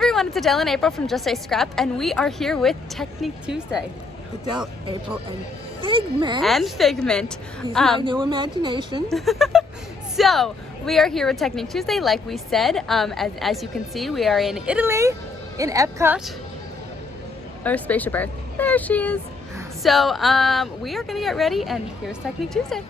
everyone, it's Adele and April from Just Say Scrap, and we are here with Technique Tuesday. Adele, April, and Figment. And Figment. He's my new imagination. So, we are here with Technique Tuesday, like we said. As you can see, we are in Italy, in Epcot, or Spaceship Earth. There she is. So, we are going to get ready, and here's Technique Tuesday.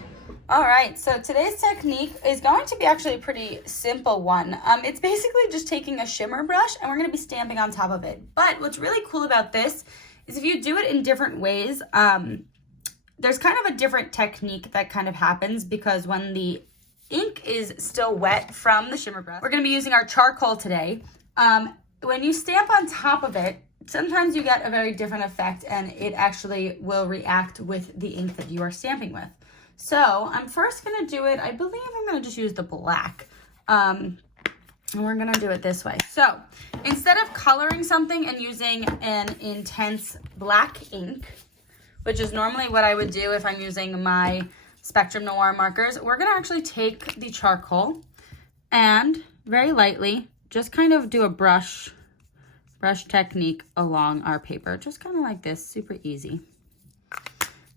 All right, so today's technique is going to be actually a pretty simple one. It's basically just taking a shimmer brush and we're going to be stamping on top of it. But what's really cool about this is if you do it in different ways, there's kind of a different technique that kind of happens because when the ink is still wet from the shimmer brush, we're going to be using our charcoal today. When you stamp on top of it, sometimes you get a very different effect and it actually will react with the ink that you are stamping with. So I'm first going to do it, I believe I'm going to just use the black. And we're going to do it this way. So instead of coloring something and using an intense black ink, which is normally what I would do if I'm using my Spectrum Noir markers, we're going to actually take the charcoal and very lightly just kind of do a brush technique along our paper. Just kind of like this, super easy.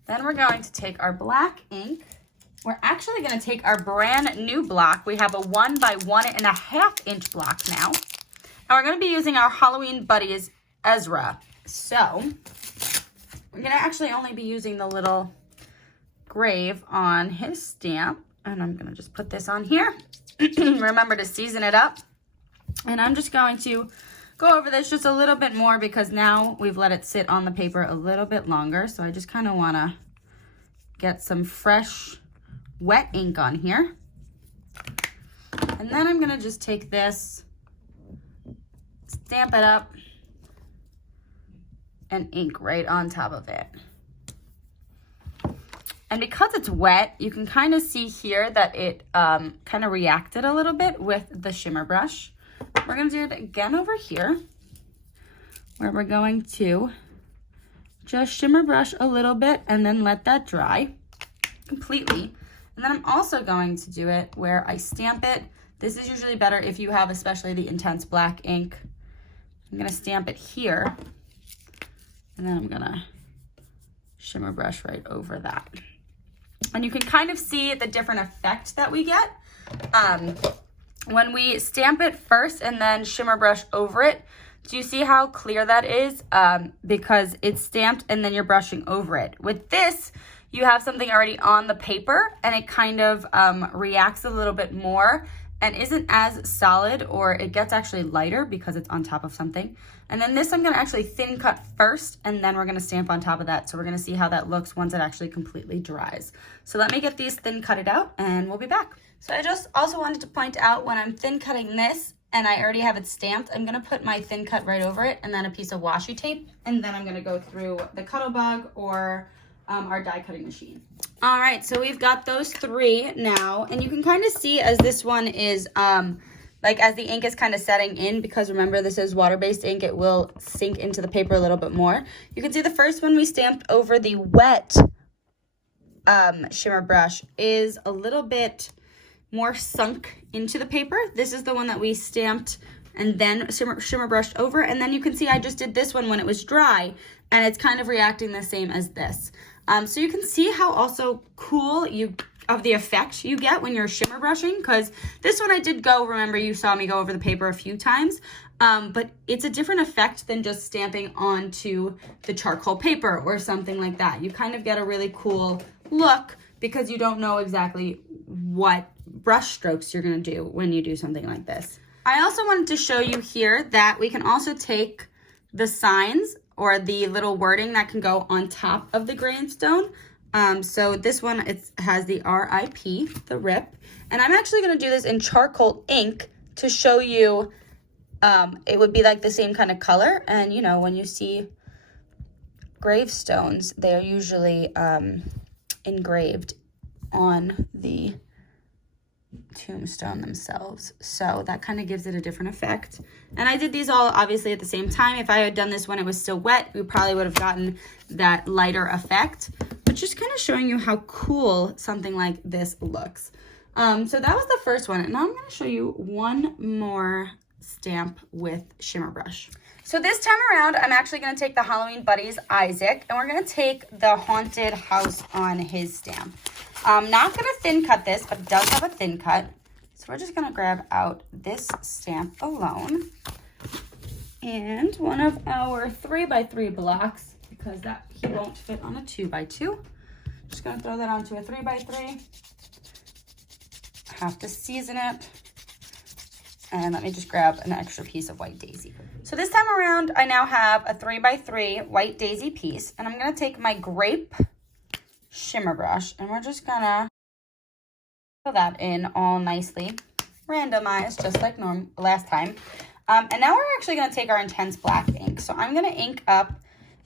Then we're going to take our black ink. We're actually going to take our brand new block. We have a 1 by 1.5 inch block now. And we're going to be using our Halloween Buddies Erza. So we're going to actually only be using the little grave on his stamp. And I'm going to just put this on here. Remember to season it up. And I'm just going to go over this just a little bit more because now we've let it sit on the paper a little bit longer. So I just kind of want to get some fresh wet ink on here. And then I'm going to just take this, stamp it up, and ink right on top of it. And because it's wet, you can kind of see here that it kind of reacted a little bit with the shimmer brush. We're going to do it again over here, where we're going to just shimmer brush a little bit and then let that dry completely. And then I'm also going to do it where I stamp it. This is usually better if you have especially the intense black ink. I'm going to stamp it here, and then I'm going to shimmer brush right over that. And you can kind of see the different effect that we get. When we stamp it first and then shimmer brush over it, do you see how clear that is? Because it's stamped and then you're brushing over it. With this, you have something already on the paper and it kind of reacts a little bit more and isn't as solid, or it gets actually lighter because it's on top of something. And then this I'm going to actually thin cut first, and then we're going to stamp on top of that. So we're going to see how that looks once it actually completely dries. So let me get these thin cutted out and we'll be back. So I just also wanted to point out when I'm thin cutting this and I already have it stamped, I'm going to put my thin cut right over it and then a piece of washi tape. And then I'm going to go through the Cuttlebug or our die cutting machine. All right, so we've got those three now. And you can kind of see as this one is, like as the ink is kind of setting in, because remember this is water-based ink, it will sink into the paper a little bit more. You can see the first one we stamped over the wet shimmer brush is a little bit more sunk into the paper. This is the one that we stamped and then shimmer brushed over. And then you can see I just did this one when it was dry, and it's kind of reacting the same as this. So you can see how also cool of the effect you get when you're shimmer brushing, because this one I did go, remember you saw me go over the paper a few times, but it's a different effect than just stamping onto the charcoal paper or something like that. You kind of get a really cool look because you don't know exactly what brush strokes you're going to do when you do something like this. I also wanted to show you here that we can also take the signs or the little wording that can go on top of the gravestone. So this one, it has the RIP, the RIP, and I'm actually going to do this in charcoal ink to show you it would be like the same kind of color. And you know, when you see gravestones, they're usually engraved on the tombstone themselves, so that kind of gives it a different effect. And I did these all obviously at the same time. If I had done this when it was still wet, we probably would have gotten that lighter effect, but just kind of showing you how cool something like this looks. So that was the first one, and now I'm going to show you one more stamp with Shimmer Brush. So this time around, I'm actually going to take the Halloween Buddies Isaac, and we're going to take the Haunted House on his stamp. I'm not going to thin cut this, but it does have a thin cut. So we're just going to grab out this stamp alone. And one of our 3x3 blocks, because that he won't fit on a 2x2. Just going to throw that onto a 3x3. Have to season it. And let me just grab an extra piece of white daisy. So this time around, I now have a 3x3 white daisy piece, and I'm gonna take my Grape shimmer brush, and we're just gonna fill that in all nicely, randomized, just like last time. And now we're actually gonna take our intense black ink. So I'm gonna ink up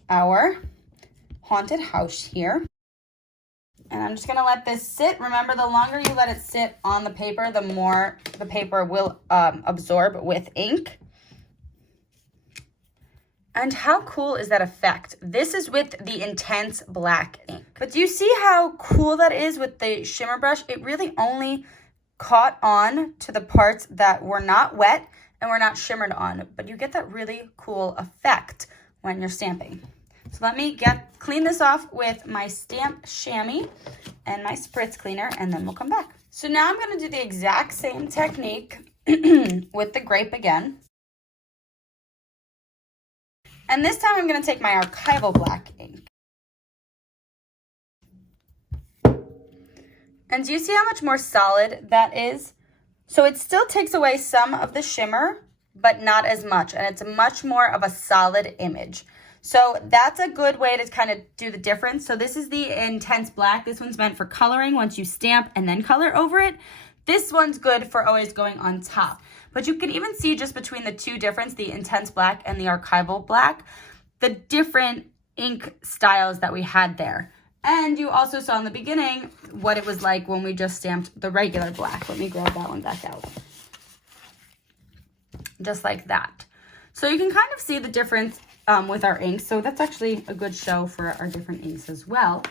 our Haunted House here. And I'm just gonna let this sit. Remember, the longer you let it sit on the paper, the more the paper will absorb with ink. And how cool is that effect? This is with the intense black ink. But do you see how cool that is with the shimmer brush? It really only caught on to the parts that were not wet and were not shimmered on, but you get that really cool effect when you're stamping. So let me clean this off with my stamp Shammy and my Spritz cleaner, and then we'll come back. So now I'm going to do the exact same technique with the Grape again. And this time I'm going to take my Archival Black ink. And do you see how much more solid that is? So it still takes away some of the shimmer, but not as much, and it's much more of a solid image. So that's a good way to kind of do the difference. So this is the intense black. This one's meant for coloring once you stamp and then color over it. This one's good for always going on top. But you can even see just between the two difference, the intense black and the archival black, the different ink styles that we had there. And you also saw in the beginning what it was like when we just stamped the regular black. Let me grab that one back out. Just like that. So you can kind of see the difference with our inks. So that's actually a good show for our different inks as well.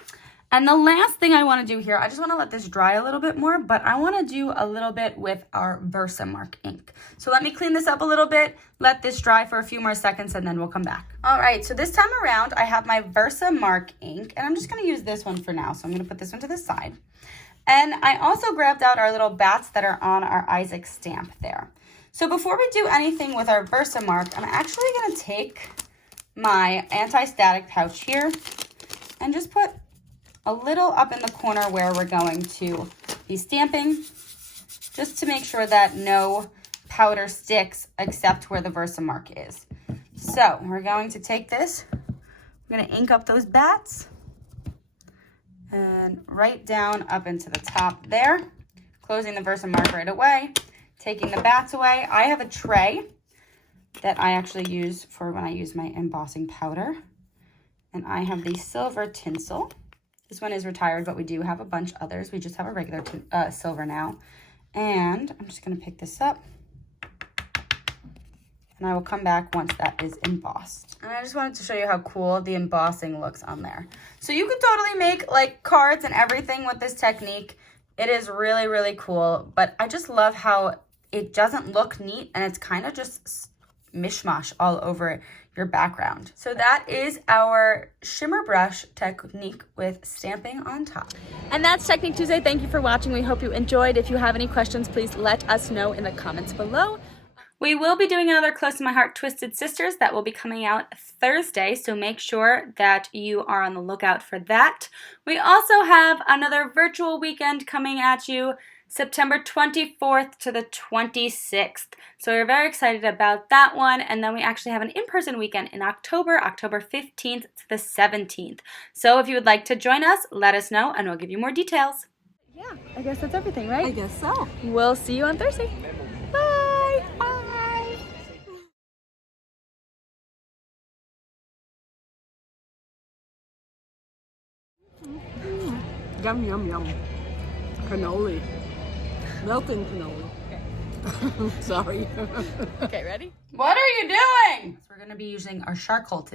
And the last thing I want to do here, I just want to let this dry a little bit more, but I want to do a little bit with our VersaMark ink. So let me clean this up a little bit, let this dry for a few more seconds, and then we'll come back. All right, so this time around, I have my VersaMark ink, and I'm just going to use this one for now. So I'm going to put this one to the side. And I also grabbed out our little bats that are on our Isaac stamp there. So before we do anything with our VersaMark, I'm actually going to take my anti-static pouch here and just put a little up in the corner where we're going to be stamping, just to make sure that no powder sticks except where the VersaMark is. So we're going to take this, we're going to ink up those bats and right down up into the top there, closing the VersaMark right away, taking the bats away. I have a tray that I actually use for when I use my embossing powder. And I have the silver tinsel. This one is retired, but we do have a bunch of others. We just have a regular silver now. And I'm just gonna pick this up. And I will come back once that is embossed. And I just wanted to show you how cool the embossing looks on there. So you could totally make like cards and everything with this technique. It is really, really cool. But I just love how it doesn't look neat and it's kind of just mishmash all over your background. So that is our shimmer brush technique with stamping on top. And that's Technique Tuesday. Thank you for watching. We hope you enjoyed. If you have any questions, please let us know in the comments below. We will be doing another Close to My Heart Twisted Sisters that will be coming out Thursday, so make sure that you are on the lookout for that. We also have another virtual weekend coming at you September 24th to the 26th. So we're very excited about that one. And then we actually have an in-person weekend in October 15th to the 17th. So if you would like to join us, let us know and we'll give you more details. Yeah, I guess that's everything, right? I guess so. We'll see you on Thursday. Bye. Bye. Yum, yum, yum. Cannoli. Melting cannoli. Sorry. Okay, ready? What are you doing? So we're going to be using our charcoal